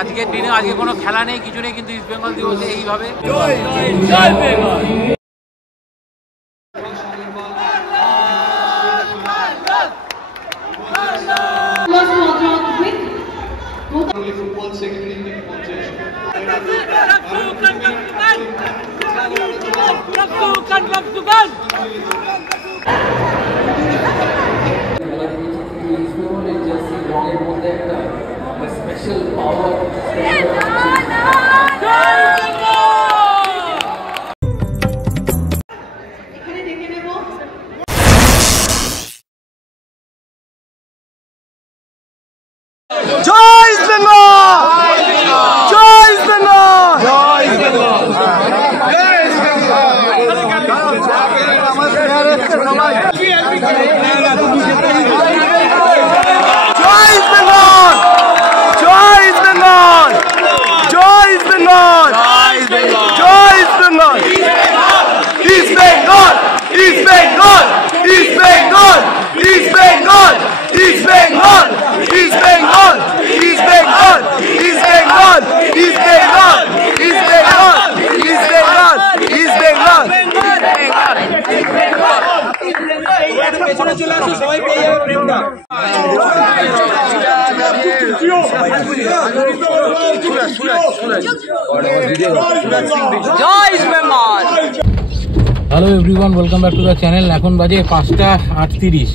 আজকের দিনে আজকে কোনো খেলা নেই, কিছু নেই, কিন্তু ইস্ট বেঙ্গল দিবসে এইভাবে special power. Hello everyone, welcome back to the channel. এখন বাজে 5:38।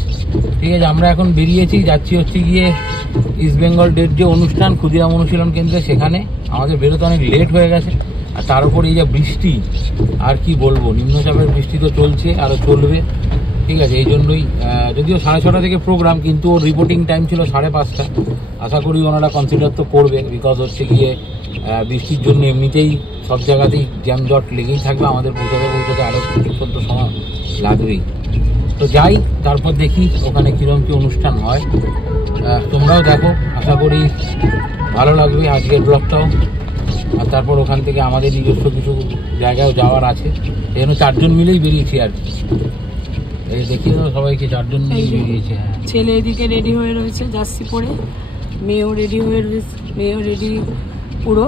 ঠিক আছে, আমরা এখন বেরিয়েছি, যাচ্ছি হচ্ছে গিয়ে ইস্ট বেঙ্গল ডের যে অনুষ্ঠান ক্ষুদিরাম অনুশীলন কেন্দ্রে, সেখানে। আমাদের বেরোতে অনেক লেট হয়ে গেছে, আর তার উপর এই যে বৃষ্টি, আর কি বলবো, নিম্নচাপের বৃষ্টি তো চলছে, আরও চলবে। ঠিক আছে, এই জন্যই যদিও 6:30 থেকে প্রোগ্রাম, কিন্তু ওর রিপোর্টিং টাইম ছিল 5:30। আশা করি ওনারা কনসিডার তো করবে, বিকজ হচ্ছে গিয়ে বৃষ্টির জন্য এমনিতেই সব জায়গাতেই জ্যামজট লেগেই থাকবে, আমাদের পৌঁছাতে আরও কিছুক্ষণ তো সময় লাগবেই। তো যাই, তারপর দেখি ওখানে কীরকম কী অনুষ্ঠান হয়। তোমরাও দেখো, আশা করি ভালো লাগবে আজকের ব্লগটাও। আর তারপর ওখান থেকে আমাদের নিজস্ব কিছু জায়গায়ও যাওয়ার আছে, এই জন্য 4 জন মিলেই বেরিয়েছি আর কি। এই দেখিয়ে দাও সবাইকে, 4 জন মিলেই বেরিয়েছে। হ্যাঁ, ছেলে এদিকে রেডি হয়ে রয়েছে জার্সি পরে, মেয়েও রেডি হয়ে রয়েছে, মেয়েও রেডি পুরো।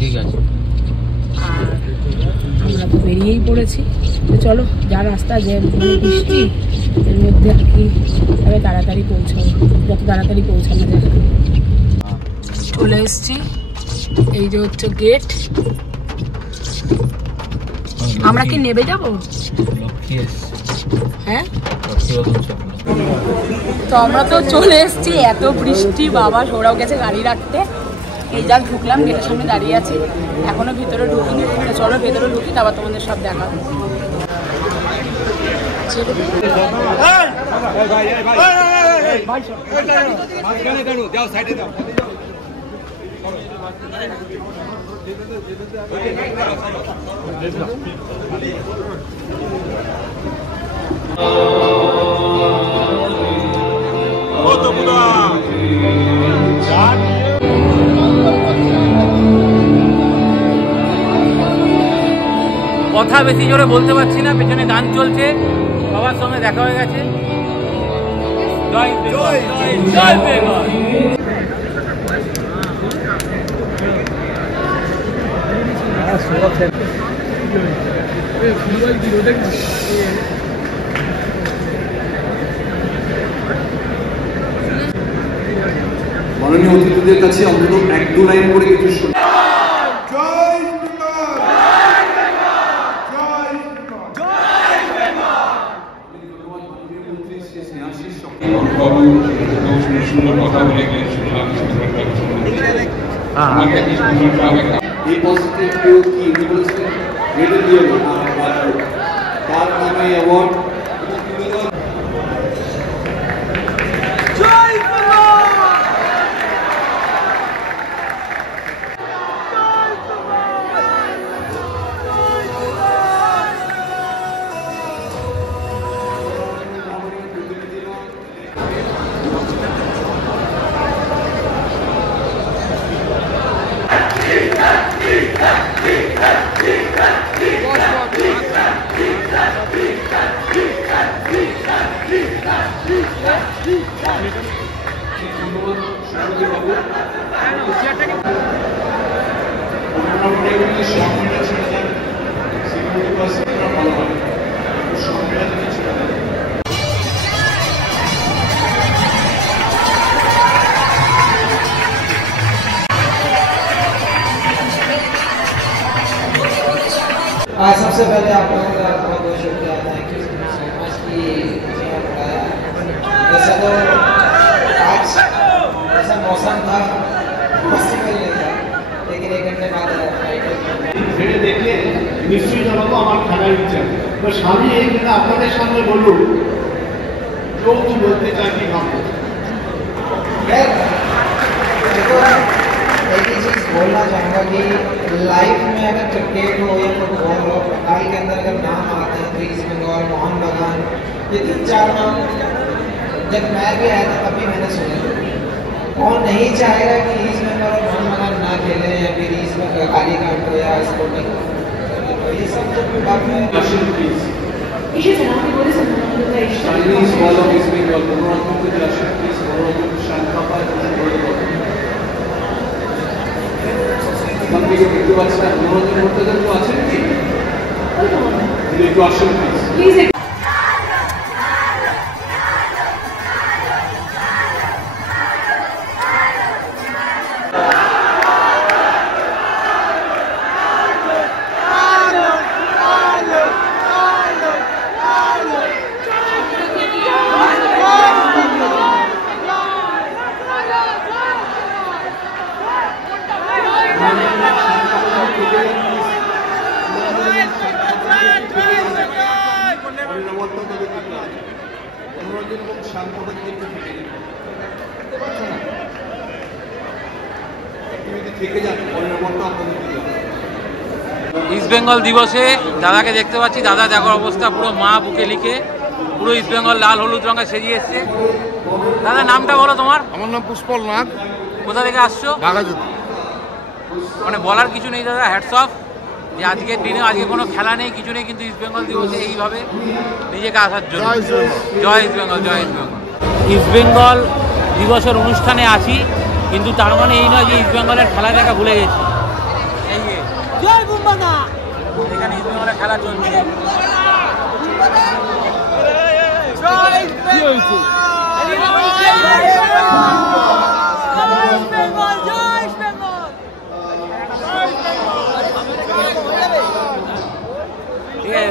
ঠিক আছে, আর আমরা তো বেরিয়েই পড়েছি। তো চলো, যা রাস্তা যে মানে বৃষ্টি, এর মধ্যে আর কি তবে তাড়াতাড়ি পৌঁছাবো, যত তাড়াতাড়ি পৌঁছানো যায়। চলে এসছি, এই যে হচ্ছে গেট। আমরা কি নেবে যাবো? হ্যাঁ, তো আমরা তো চলে এসছি। এত বৃষ্টি, বাবা সৌরাও গেছে গাড়ি রাখতে। এই যা ঢুকলাম, গেটের সামনে দাঁড়িয়ে আছি, এখনো ভিতরে ঢুকিনি। চলো ভেতরে ঢুকি, তারপর তোমাদের সব দেখাবো। কথা বেশি জোরে বলতে পারছি না, পেছনে গান চলছে, সবার সঙ্গে দেখা হয়ে গেছে। জয় জয় জয় বেঙ্গল। মাননীয় অতিথিদের কাছে অন্তত 1-2 লাইন করে কিছু শুনি। এই পজিটিভ কি বলছেন, এটা দিয়ে তার নামে অ্যাওয়ার্ড। সুব্রতবাবু মোটামুটি সংবিধান ছেড়ে দেন সিকিউরিটি পার্সনরা ভালো হয় সংবিধান যদি ছেড়ে দেন सबसे पहले आप लोगों का बहुत बहुत शुक्रिया, थैंक यू सो मच कि मुझे यहाँ बुलाया। वैसे तो आज ऐसा मौसम था पॉसिबल नहीं था, लेकिन 1 घंटे बाद ছেড়ে দেখলে নিশ্চয়ই জানাবো আমার খেলার ইচ্ছা। স্বামী এই দিনে আপনাদের সামনে বলুন কেউ কি বলতে চায় কি ভাবো। एक ही चीज़ बोलना चाहूँगा कि लाइफ में अगर क्रिकेट हो या फुटबॉल हो, आई के अंदर अगर नाम आते हैं तो ईस्ट बंगाल, मोहन बगान, ये 3-4 नाम जब मैं भी आया था तभी मैंने सुने। कौन नहीं चाहेगा कि ईस्ट बंगाल और मोहन बगान ना खेले या फिर ईस्ट बंगाल कालीघाट हो या स्पोर्टिंग, तो ये सब तो बात है। Chinese wall of East Bengal, মনোরঞ্জনকে জাসিম প্লিজ, মনোরঞ্জন শান্তাপা এবং এখান থেকে দেখতে পাচ্ছেন মনোরঞ্জন ভট্টাচার্য আছেন কি একটু আসেন প্লিজ। ইস্ট বেঙ্গল দিবসে দাদাকে দেখতে পাচ্ছি, দাদা দেখার অবস্থা পুরো মা বুকে লিখে পুরো ইস্ট বেঙ্গল লাল হলুদ রঙে সেজিয়ে এসছে। দাদা নামটা বলো তোমার? আমার নাম পুষ্পল নাগ। কোথা থেকে আসছো? বাঘাযতীন। মানে বলার কিছু নেই দাদা, হ্যাটস অফ যে আজকের দিনে আজকে কোনো খেলা নেই কিছু নেই, কিন্তু ইস্ট বেঙ্গল দিবসে এইভাবে নিজেকে আসার জন্য। জয় ইস্ট বেঙ্গল, জয় ইস্ট বেঙ্গল। ইস্ট বেঙ্গল দিবসের অনুষ্ঠানে আছি, কিন্তু তার মানে এই নয় যে ইস্ট বেঙ্গলের খেলা দেখা ভুলে গেছি। এই যে জয় বুম্বানা, এখানে ইস্ট বেঙ্গলের খেলা চলছে।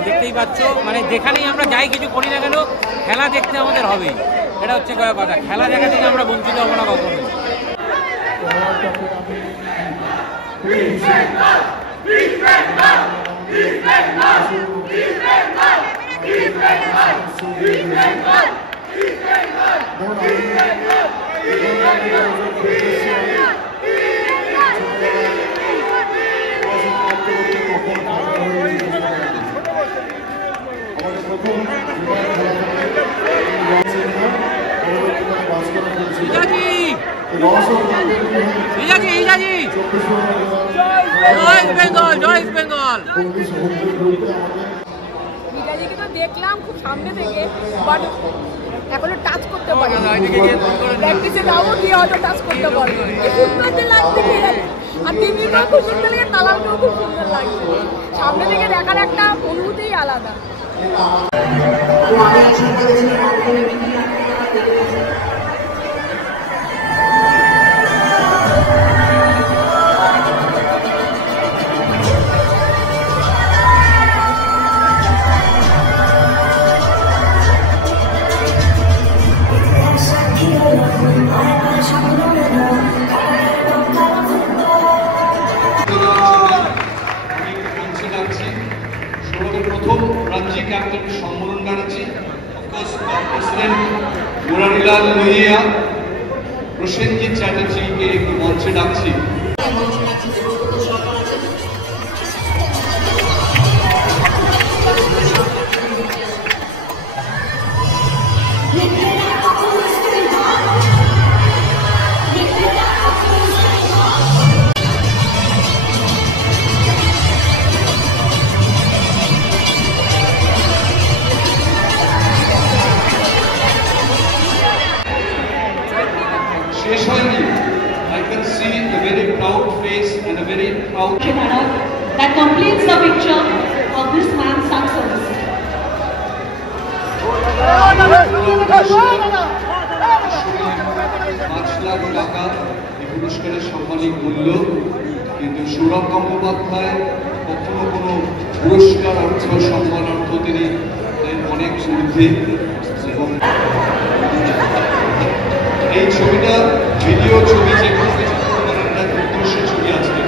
দেখতেই পাচ্ছ, মানে যেখানেই আমরা যাই কিছু করি না কেন খেলা দেখতে আমাদের হবেই, এটা হচ্ছে কথা। খেলা দেখা থেকে আমরা বঞ্চিত হবো না কখনো। দেখলাম খুব সামনে থেকে, বাট এখনো টাচ করতে পারি প্র্যাকটিসে যাবো গিয়ে হয়তো টাচ করতে পারবো। সুন্দর যে লাগছে, আর টিভিটাও খুব সুন্দর লাগে, তালাটাও খুব সুন্দর লাগছে। সামনে থেকে দেখার একটা অনুভূতিই আলাদা। প্রথম রাজ্যে ক্যাপ্টেন সম্মেলন জানাচ্ছি প্রেসিডেন্ট মুরারিলাল লোহিয়া, প্রসেনজিৎ চ্যাটার্জিকে একটু মঞ্চে ডাকছি। শেষ হয়নি, I can see a very proud face and a very proud that completes the picture of this man's success. 5 লাখ টাকা এই পুরস্কারের সাম্মানিক মূল্য, কিন্তু সৌরভ গঙ্গোপাধ্যায় কখনো কোনো পুরস্কার অর্থ সম্মানার্থ তিনি অনেক ঊর্ধ্বে। এবং এই ছবিটা ভিডিও ছবি যে কোনো কিছু দুর্দর্শ ছবি আজকে।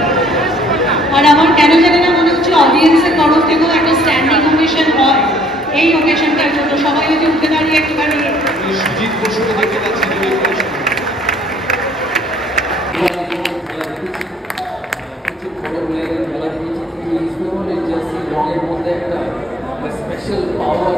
আর আমার কেন জানি না মনে হচ্ছে অডিয়েন্সের তরফ থেকেও একটা স্ট্যান্ডিং ওভেশন হয় এই ওকেশনটার জন্য। সবাই যদি উঠে দাঁড়িয়ে একটুখানি সুজিত বসুকে দেখতে পাচ্ছি স্পেশাল পাওয়ার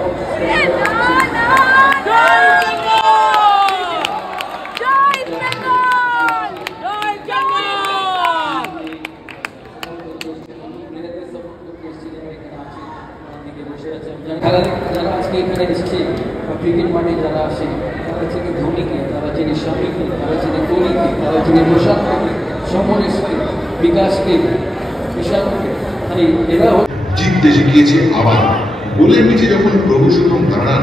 যারা আজকে এখানে এসছে বা ক্রিকেট মাঠে যারা আসে, তারা চিনি ধোনিকে, তারা চিনি শামিকে, তারা চিনি কোহলিকে, তারা চিনি প্রশান্তকে, সমরেশকে, বিকাশকে, বিশালকে। এরা জিততে শিখিয়েছে আবার। গোলের নিচে যখন প্রভু সুতম দাঁড়ান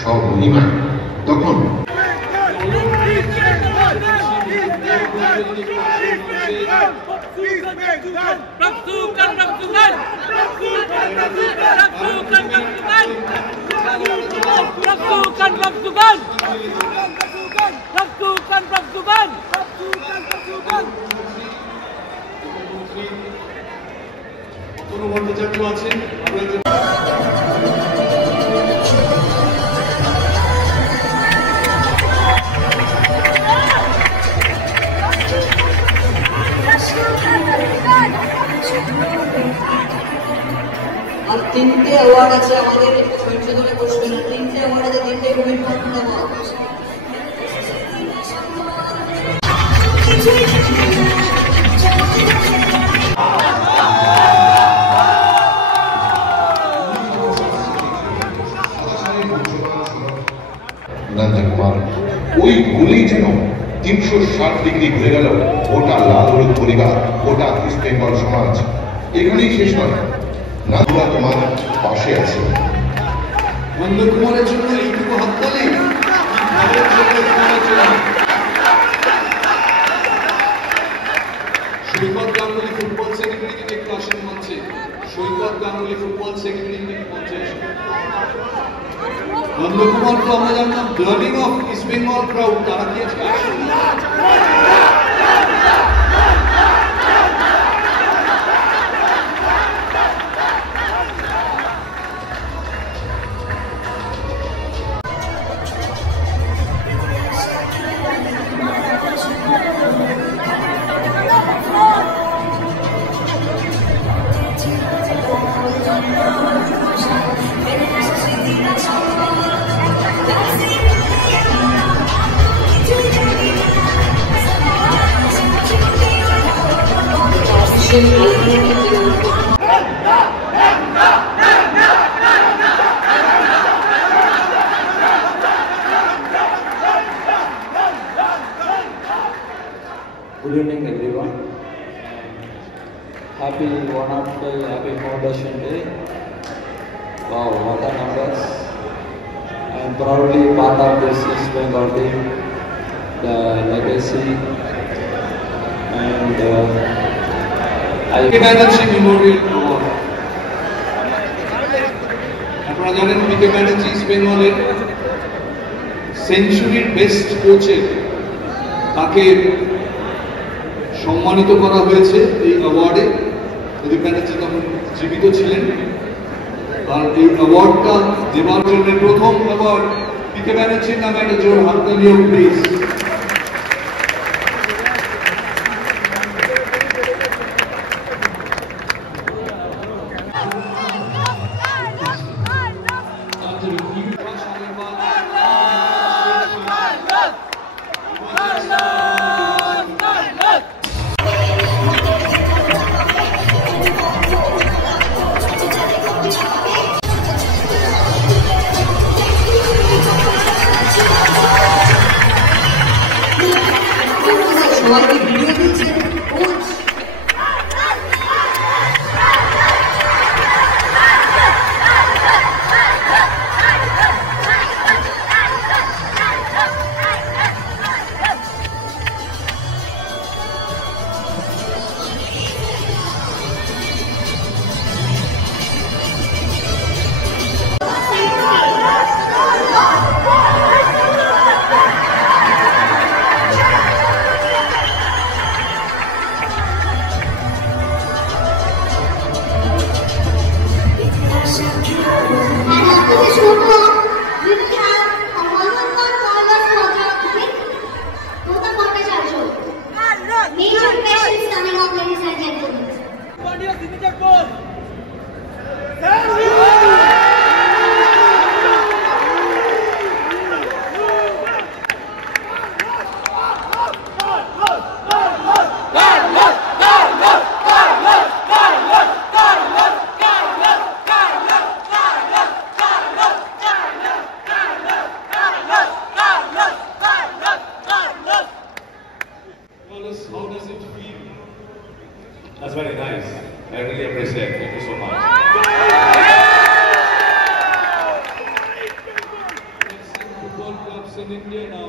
সব মহিমায়, তখন কোনো ভট্টাচার্য আছেন, আর 3টে অ্যাওয়ার্ড আছে আমাদের, সহ্য ধরে বসবে না। 3টে অ্যাওয়ার্ড আছে, 3টে গুরুত্বপূর্ণ অ্যাওয়ার্ড। নন্দকুমার ওই গুলি যেন 360 ডিগ্রি ঘুরে গেল গোটা লাল হলুদ পরিবার, গোটা ইস্ট বেঙ্গল সমাজ। এখানেই শেষ নয়, নান্দুয়া তোমার পাশে আছে। নন্দকুমারের জন্য এইটুকু হাততালি। সৈকত গাঙ্গুলি ফুটবল সেক্রেটারি যদি একটু আসেন মঞ্চে। সৈকত গাঙ্গুলি ফুটবল সেক্রেটারি মঞ্চে আসেন। নন্দকুমার তো আমরা জানতাম ব্লাডিং অফ ইস্ট বেঙ্গল ক্রাউড, তারা কি আজকে আসেন? Good evening, everyone. Happy Onam Day, happy Foundation Day. Wow, what a numbers! I am proudly part of this East Bengal team, the legacy, and PK Banerjee memorial award. আপনারা জানেন পিকে ব্যানার্জি ইস্ট বেঙ্গলের সেঞ্চুরির বেস্ট কোচের, তাকে সম্মানিত করা হয়েছে এই অ্যাওয়ার্ডে। প্রদীপ ব্যানার্জি তখন জীবিত ছিলেন, আর এই অ্যাওয়ার্ডটা দেওয়ার জন্য প্রথম অ্যাওয়ার্ড পিকে ব্যানার্জির নামে একটা জোর হাততালিও প্লিজ। সবাইকে ভিডিও দিচ্ছেন coach. How does it feel? That's very nice. I really appreciate it. Thank you so much. Football clubs in India now.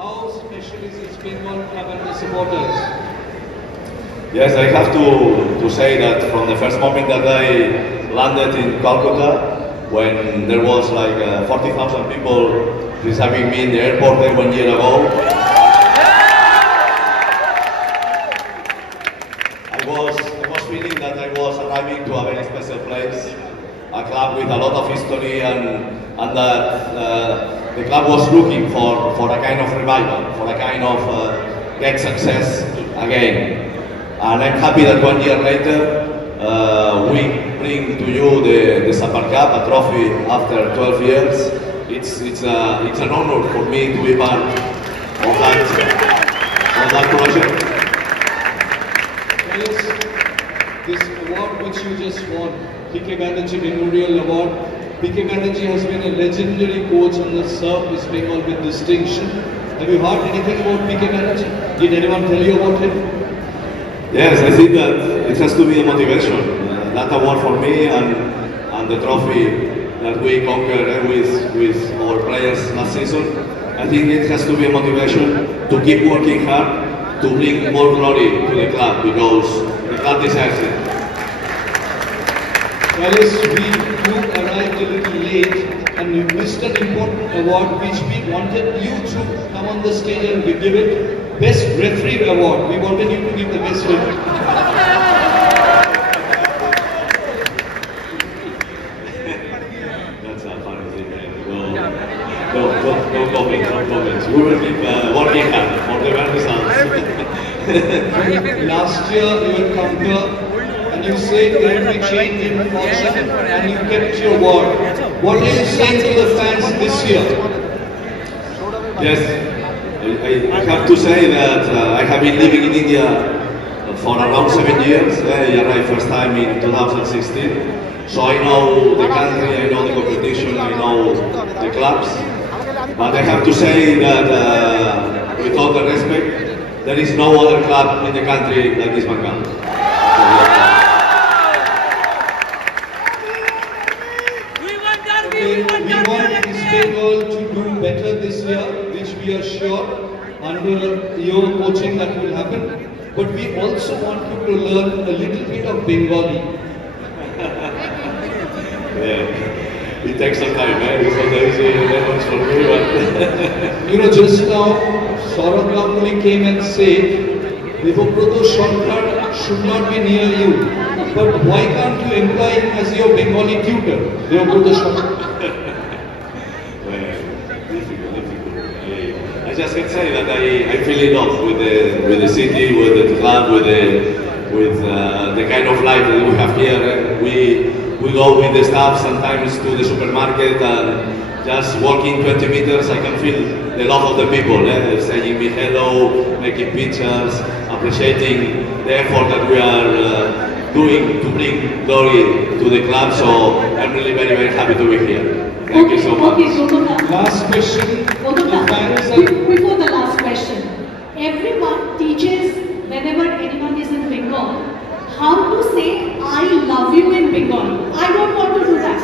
How special is East Bengal club and the supporters? Yes, I have to say that from the first moment that I landed in Calcutta, when there was like 40,000 people receiving me in the airport there 1 year ago, I was feeling that I was arriving to a very special place, a club with a lot of history, and that the club was looking for a kind of revival, for a kind of get success again. And I'm happy that 1 year later we bring to you the Super Cup, a trophy after 12 years. It's an honor for me to be part of that project. This award which you just won, P.K. Banerjee Memorial Award. P.K. Banerjee has been a legendary coach on the SERV East Bengal with distinction. Have you heard anything about P.K. Banerjee? Did anyone tell you about him? Yes, I think that it has to be a motivation. That award for me and the trophy that we conquered with our players last season, I think it has to be a motivation to keep working hard to bring more glory to the club, because the club deserves it. Alice, you arrived a little late and you missed an important award which we wanted you to come on the stage and give it. Best Referee Award. We wanted you to give the best referee. That's a funny thing. No comments. We will keep working hard for the best results. Last year you had come here and you said there will be change in Fortune and you kept your word. What are you saying to the fans this year? Yes, I have to say that I have been living in India for around 7 years. I arrived first time in 2016. So I know the country, I know the competition, I know the clubs. But I have to say that with all the respect, there is no other club in the country like East Bengal. We want East Bengal to do better this year, which we are sure under your coaching that will happen. But we also want you to learn a little bit of Bengali. Yeah, it takes some time, eh? It's not easy that much for me, but you know, just now, Saurabh Ganguly came and said, Devabroto Shankar should not be near you. But why can't you employ him as your Bengali tutor, Devabroto Shankar? difficult. I just can say that I feel in love with the city, with the club, with the kind of life that we have here. We go with the staff sometimes to the supermarket, and just walking 20 meters, I can feel the love of the people, saying me hello, making pictures, appreciating the effort that we are doing to bring glory to the club. So I'm really very, very happy to be here. Thank you so much. Okay, Last question. Before the last question, everyone teaches whenever anyone is in Bengal how to say I love you in Bengali. I don't want to do that.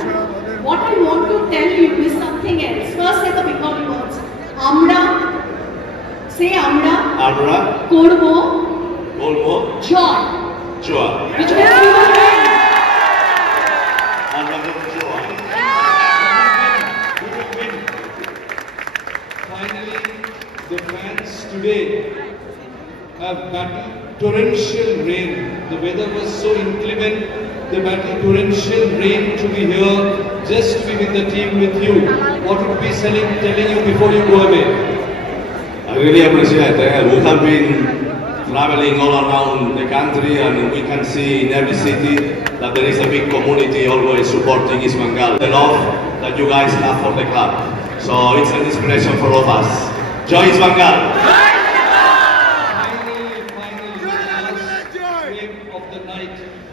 What I want to tell you is something else. First say the Bengali words. Amra, say Amra. Amra. Korbo. Korbo. Joy. Joy. Which means we will win. Finally, the fans today have battled torrential rain. The weather was so inclement. They battled torrential rain to be here, just to be with the team with you. What would be telling you before you go away? I really appreciate it. We have been traveling all around the country, and we can see in every city that there is a big community always supporting East Bengal. The love that you guys have for the club. So it's an inspiration for all of us. Joy East Bengal!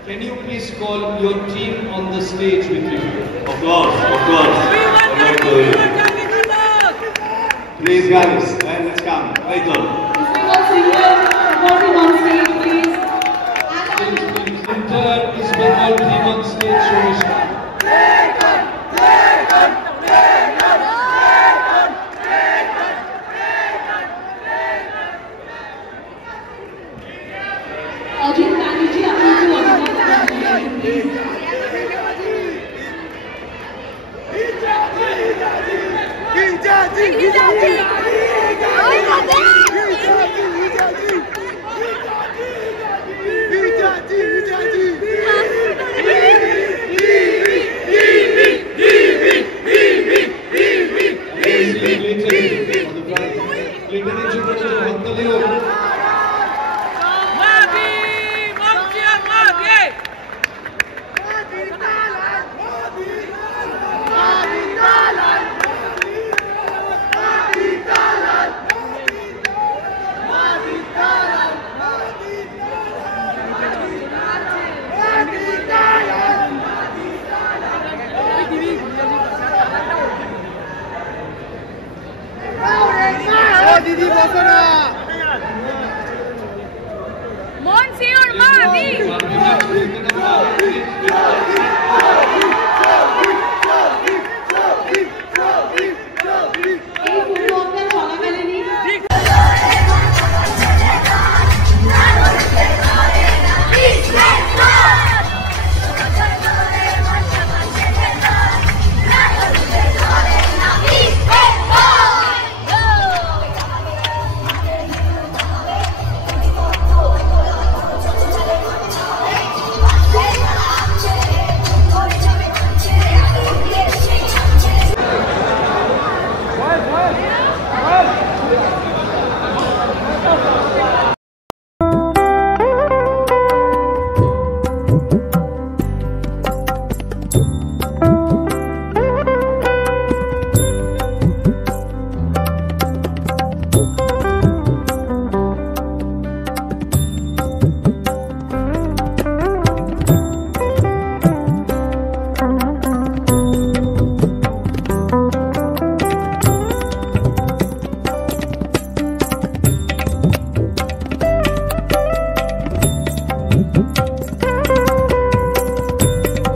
Can you please call your team on the stage with you? Of course, of course. Please guys, let's come later. On stage, please. Entire East Bengal team on stage, Shomishka. Ajit Banerjee, দিদি বসো না